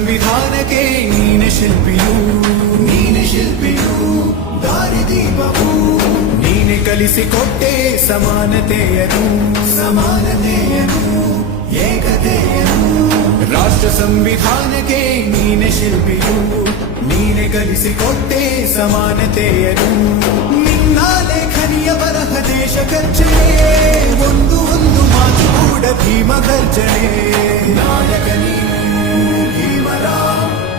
ಸಂವಿಧಾನಕ್ಕೆ ನೀನೆ ಶಿಲ್ಪಿಯು ದಾರಿದೀಪವು ನೀನೆ ಕಲಿಸಿಕೊಟ್ಟೆ ಸಮಾನತೆಯನ್ನು ಏಕತೆಯನ್ನು ರಾಷ್ಟ್ರ ಸಂವಿಧಾನಕ್ಕೆ ನೀನೆ ಶಿಲ್ಪಿಯು ನೀನೆ ಕಲಿಸಿಕೊಟ್ಟೆ ಸಮಾನತೆಯನ್ನು ನಿನ್ನ ಲೇಖನಿಯ ಬರಹ ದೇಶ ಗರ್ಜನೆ ಒಂದು ಮಾತು ಕೂಡ ಭೀಮ ಗರ್ಜನೆ ನಾಯಕ ನೀನು ಭೀಮರ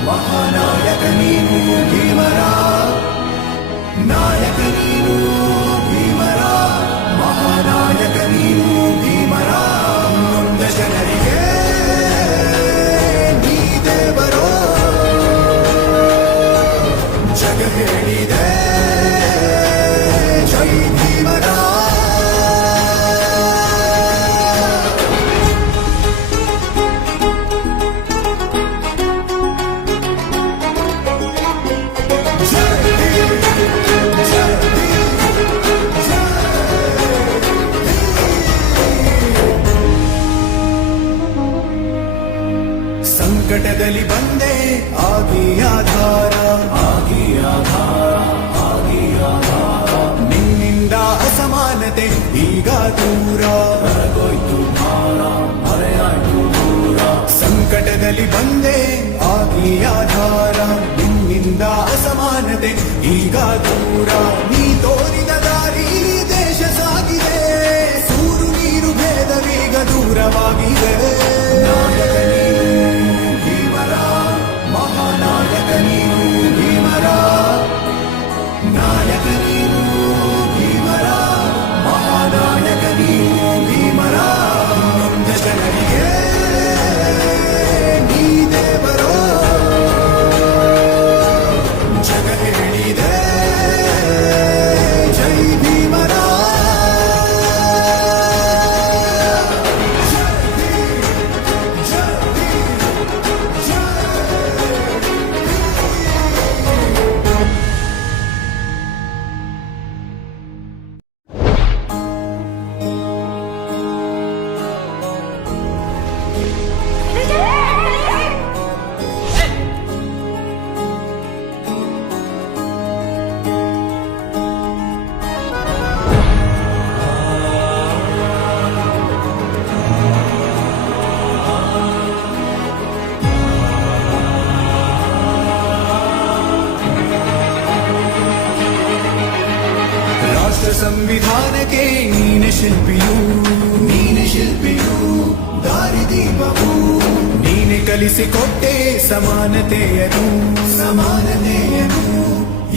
ಮಹಾನಾಯಕ ನೀನು ಭೀಮರ ನಾಯಕ ನೀನು ಭೀಮರ ಮಹಾನಾಯಕ ನೀನು ಭೀಮರ ನೊಂದ ಜನರಿಗೆ ನೀ ದೇವರೋ ಜಗ ಹೇಳಿದೆ ಜೈ ಭೀಮರ ಸಂಕಟದಲ್ಲಿ ಬಂದೆ ಆಗಿ ಆಧಾರ ನಿನ್ನಿಂದ ಅಸಮಾನತೆ ಈಗ ದೂರ ಸಂಕಟದಲ್ಲಿ ಬಂದೆ ಆಗಿ ಆಧಾರ ನಿನ್ನಿಂದ ಅಸಮಾನತೆ ಈಗ ದೂರ ನೀ ತೋರಿದ ದಾರಿ ದೇಶ ಸಾಗಿದೆ ಸೂರು ನೀರು ಭೇದವೀಗ ದೂರವಾಗಿದೆ ನಾಯಕ ನೀನು ಭೀಮರ ಮಹಾನಾಯಕ ನೀನು ಭೀಮರ ನಾಯಕ ನೀನು ಭೀಮರ ಮಹಾನಾಯಕ ನೀನು ಭೀಮರ ನೊಂದ ಜನರಿಗೆ ನೀ ದೇವರೋ ಜಗ ಹೇಳಿದೆ ಜೈ ಭೀಮರ ರಾಷ್ಟ್ರ ಸಂವಿಧಾನಕ್ಕೆ ನೀನೆ ಶಿಲ್ಪಿಯು ದಾರಿದೀಪವು ನೀನೆ ಕಲಿಸಿಕೊಟ್ಟೆ ಸಮಾನತೆಯನ್ನು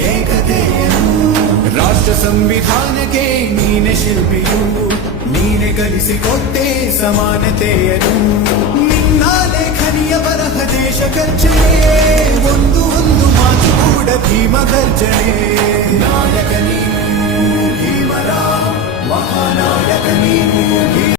ಏಕತೆಯನ್ನು ರಾಷ್ಟ್ರ ಸಂವಿಧಾನಕ್ಕೆ ನೀನೆ ಶಿಲ್ಪಿಯು ನೀನೆ ಕಲಿಸಿಕೊಟ್ಟೆ ಸಮಾನತೆಯನ್ನು ನಿನ್ನ ಲೇಖನಿಯ ಬರಹ ದೇಶ ಗರ್ಜನೆ ಒಂದು ಮಾತು ಕೂಡ ಭೀಮ ಗರ್ಜನೆ ನಾಯಕ ನೀನು ಭೀಮರ ಮಹಾನಾಯಕ ನೀನು